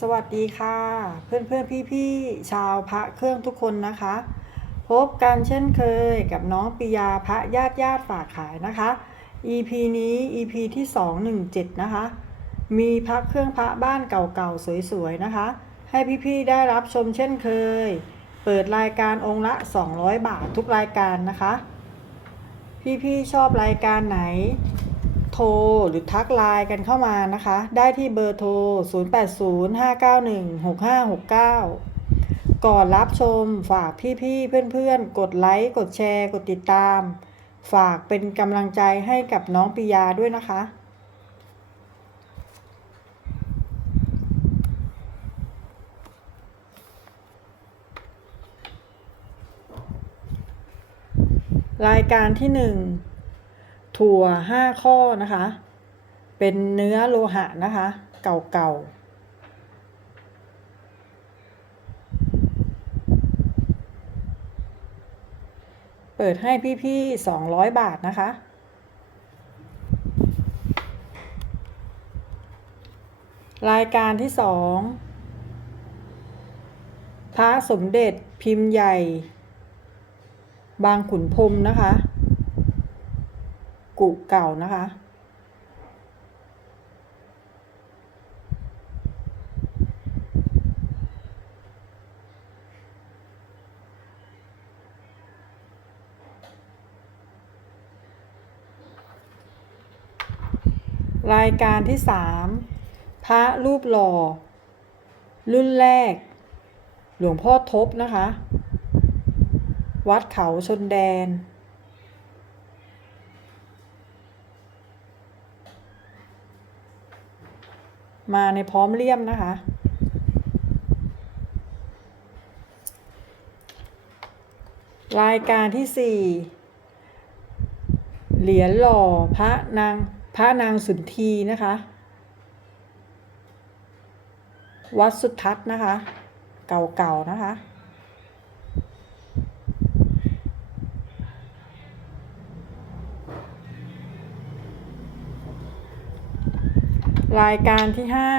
สวัสดีค่ะ เพื่อนเพื่อนพี่พี่ๆชาวพระเครื่องทุกคนนะคะ พบกันเช่นเคยกับน้องปิยาพระญาติญาติฝากขายนะคะ EP นี้ EP ที่217นะคะ มีพระเครื่องพระบ้านเก่าๆสวยๆนะคะ ให้พี่ๆได้รับชมเช่นเคย เปิดรายการองค์ละ 200 บาททุกรายการนะคะ พี่ๆชอบรายการไหน โทรหรือทักไลน์กันเข้ามานะคะ ได้ที่เบอร์โทร 0805916569 ก่อนรับชมฝากพี่ๆเพื่อนๆ กดไลค์ กดแชร์ กดติดตาม ฝากเป็นกำลังใจให้กับน้องปิยาด้วยนะคะรายการที่หนึ่ง ถั่วห้าข้อนะคะ เป็นเนื้อโลหะนะคะ เก่าๆเปิดให้พี่ๆสองร้อยบาทนะคะ รายการที่สองพระสมเด็จพิมพ์ใหญ่ บางขุนพรมนะคะ กุเก่านะคะ รายการที่สามพระรูปหล่อ รุ่นแรก หลวงพ่อทบนะคะ วัดเขาชนแดน มาในพร้อมเลี่ยมนะคะ รายการที่สี่เหรียญหล่อพระนางพระนางสุนทรีนะคะ วัดสุทัศน์นะคะ เก่าๆนะคะ รายการที่ห้า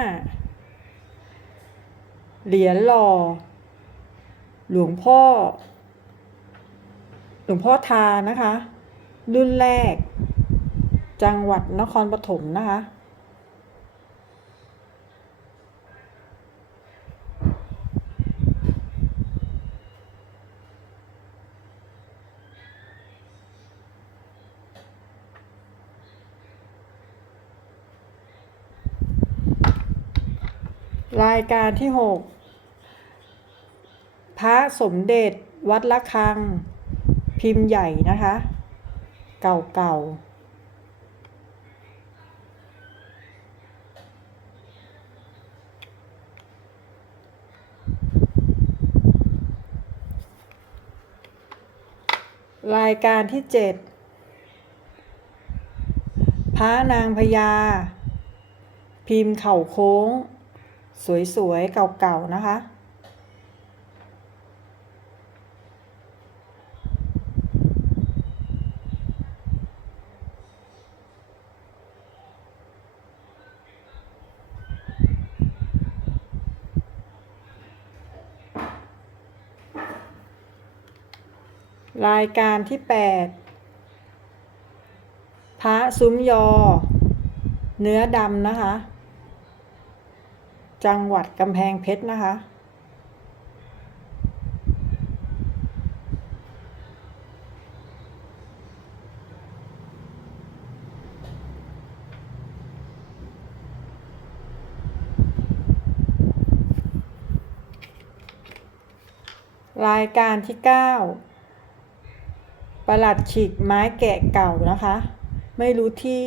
เหรียญหล่อ หลวงพ่อ หลวงพ่อทานะคะ รุ่นแรก จังหวัดนครปฐมนะคะ รายการที่หกพระสมเด็จวัดละคัง พิมพ์ใหญ่นะคะ เก่าๆรายการที่เจ็ดพระนางพญา พิมพ์เข่าโค้ง สวยๆ เก่าๆ นะคะ รายการที่ 8 พระซุ้มยอ เนื้อดำนะคะ จังหวัดกำแพงเพชรนะคะ รายการที่ 9 ประหลัดฉีกไม้แกะเก่านะคะ ไม่รู้ที่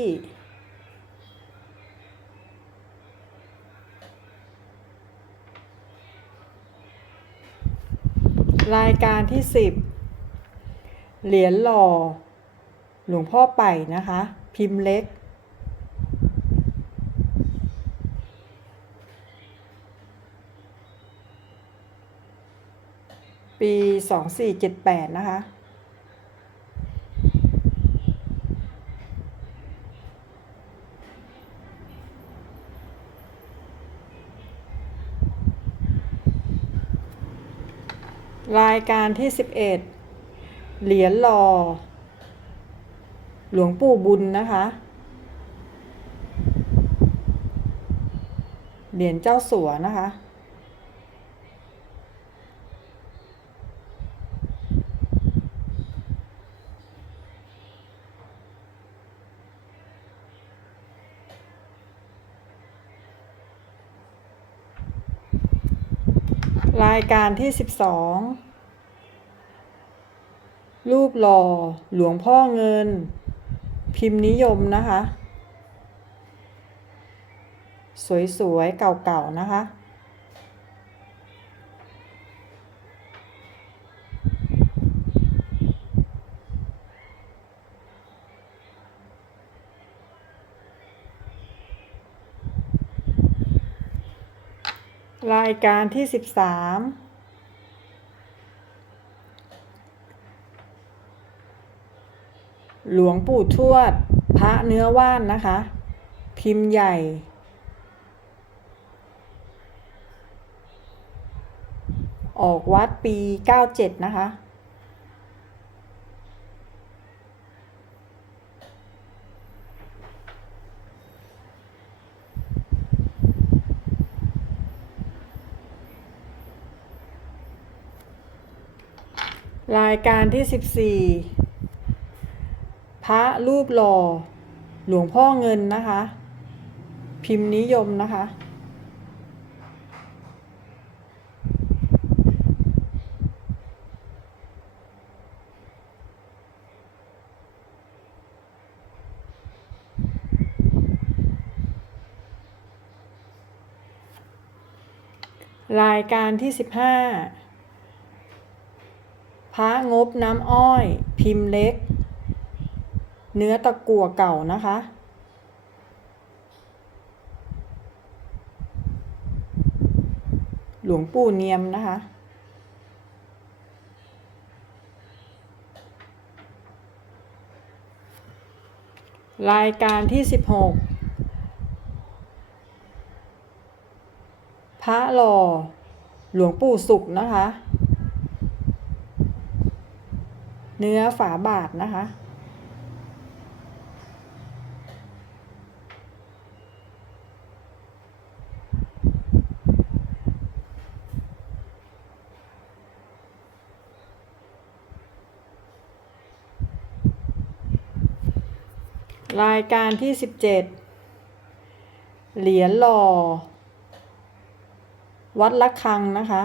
รายการที่สิบเหรียญหล่อ หลวงพ่อไป่นะคะ พิมพ์เล็ก ปีสองสี่เจ็ดแปดนะคะ รายการที่สิบเอ็ดเหรียญหล่อ หลวงปู่บุญนะคะ เหรียญเจ้าสัวนะคะ รายการที่สิบสองรูปหล่อหลวงพ่อเงิน พิมพ์นิยมนะคะ สวยๆ เก่าๆ นะคะ รายการที่สิบสามหลวงปู่ทวด พระเนื้อว่านนะคะ พิมพ์ใหญ่ ออกวัดปี 97 นะคะ รายการที่ 14 พระรูปหล่อ หลวงพ่อเงินนะคะ พิมพ์นิยมนะคะ รายการที่ 15 ระงบน้ำอ้อย พิมพ์เล็ก เนื้อตะกั่วเก่านะคะหลวงปู่เนียมนะคะ รายการที่ 16 พระหล่อ หลวงปู่สุขนะคะ เนื้อฝาบาทนะคะ รายการที่17เหรียญหล่อ วัดละคังนะคะ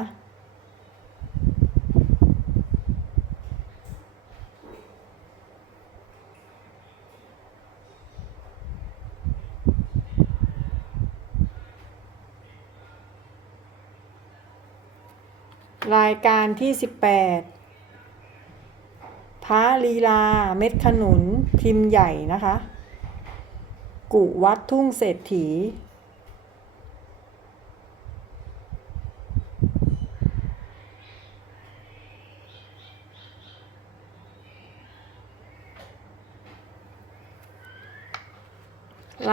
รายการที่ 18พระลีลา เม็ดขนุน พิมพ์ใหญ่นะคะ กุวัดทุ่งเศรษฐี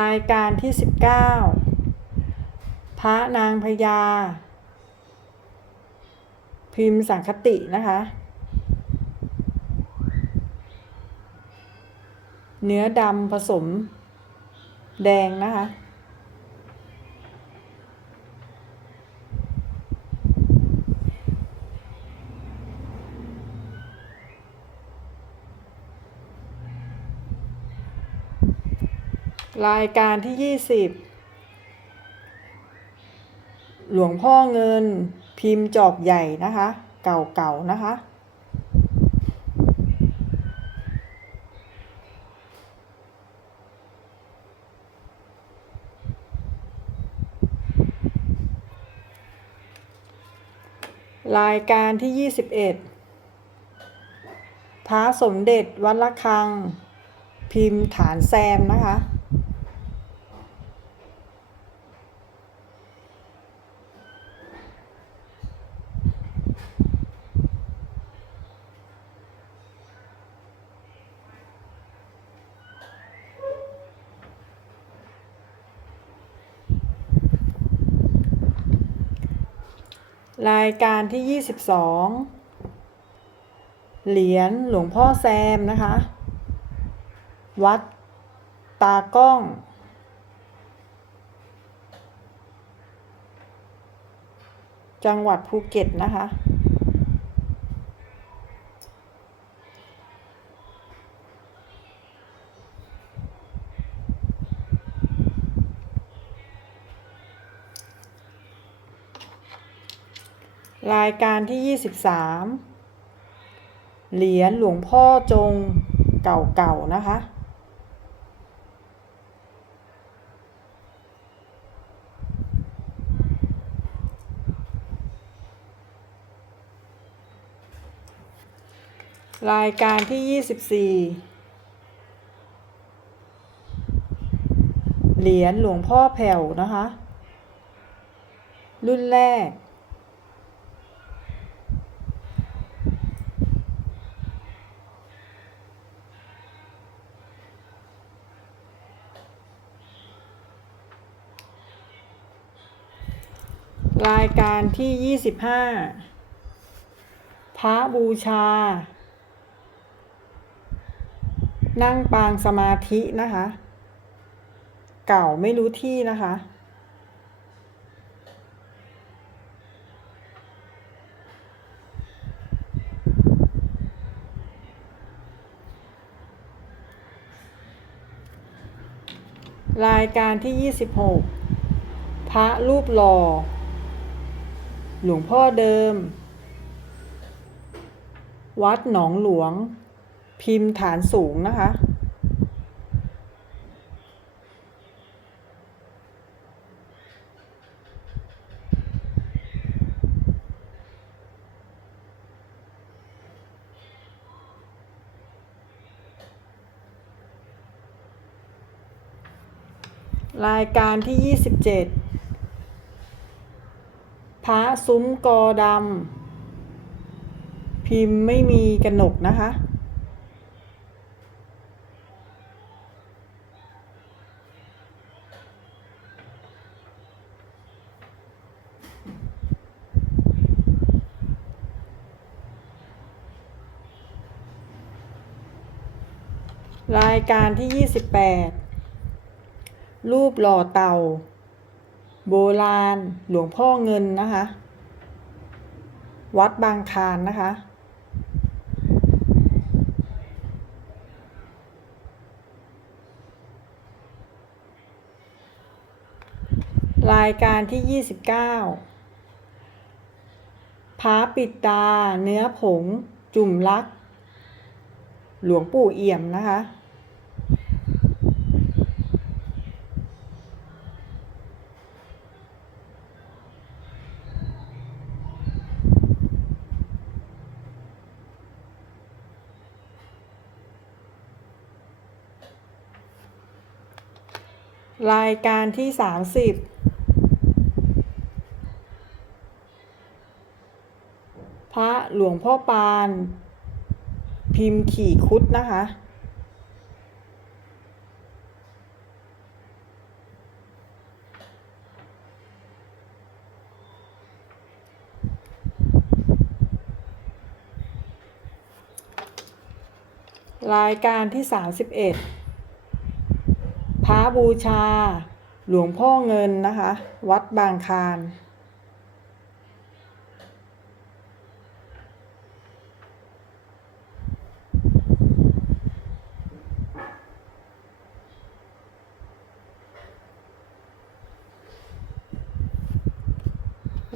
รายการที่ 19พระนางพญา พิมพ์สังคตินะคะ เนื้อดำผสมแดงนะคะ รายการที่20หลวงพ่อเงิน พิมพ์จอบใหญ่นะคะ เก่าๆนะคะ รายการที่ 21พระสมเด็จวัดละคัง พิมพ์ฐานแซมนะคะ รายการที่ 22 เหรียญหลวงพ่อแซมนะคะ วัดตากล้อง จังหวัดภูเก็ตนะคะ รายการที่ 23 เหรียญหลวงพ่อจงเก่าๆ นะคะรายการที่ 24 เหรียญหลวงพ่อแผ่วนะคะ รุ่นแรก รายการที่25พระบูชา นั่งปางสมาธินะคะ เก่าไม่รู้ที่นะคะ รายการที่26พระรูปหล่อ หลวงพ่อเดิม วัดหนองหลวง พิมพ์ฐานสูงนะคะ รายการที่ 27 พระซุ้มกอดำพิมพ์ไม่มีกระหนกนะคะ รายการที่ 28 รูปหล่อเต่า โบราณ หลวงพ่อเงินนะคะ วัดบางคานนะคะ รายการที่ 29พระปิดตา เนื้อผง จุ่มลัก หลวงปู่เอี่ยมนะคะ รายการที่30พระหลวงพ่อปาน พิมพ์ขี่คุดนะคะ รายการที่31พระบู บูชา หลวงพ่อเงินนะคะ วัดบางคาน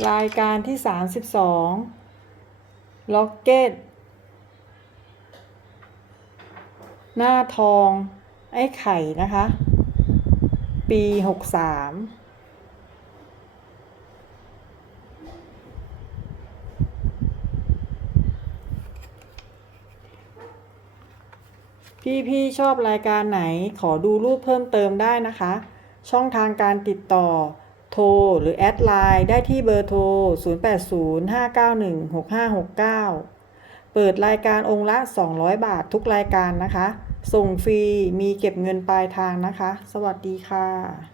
รายการที่ 32ล็อกเก็ต หน้าทอง ไอ้ไข่นะคะ ปี63พี่ๆชอบรายการไหนขอดูรูปเพิ่มเติมได้นะคะ ช่องทางการติดต่อ โทร หรือแอดไลน์ได้ที่เบอร์โทร 0805916569 เปิดรายการองค์ละ 200 บาททุกรายการนะคะ ส่งฟรี มีเก็บเงินปลายทางนะคะ สวัสดีค่ะ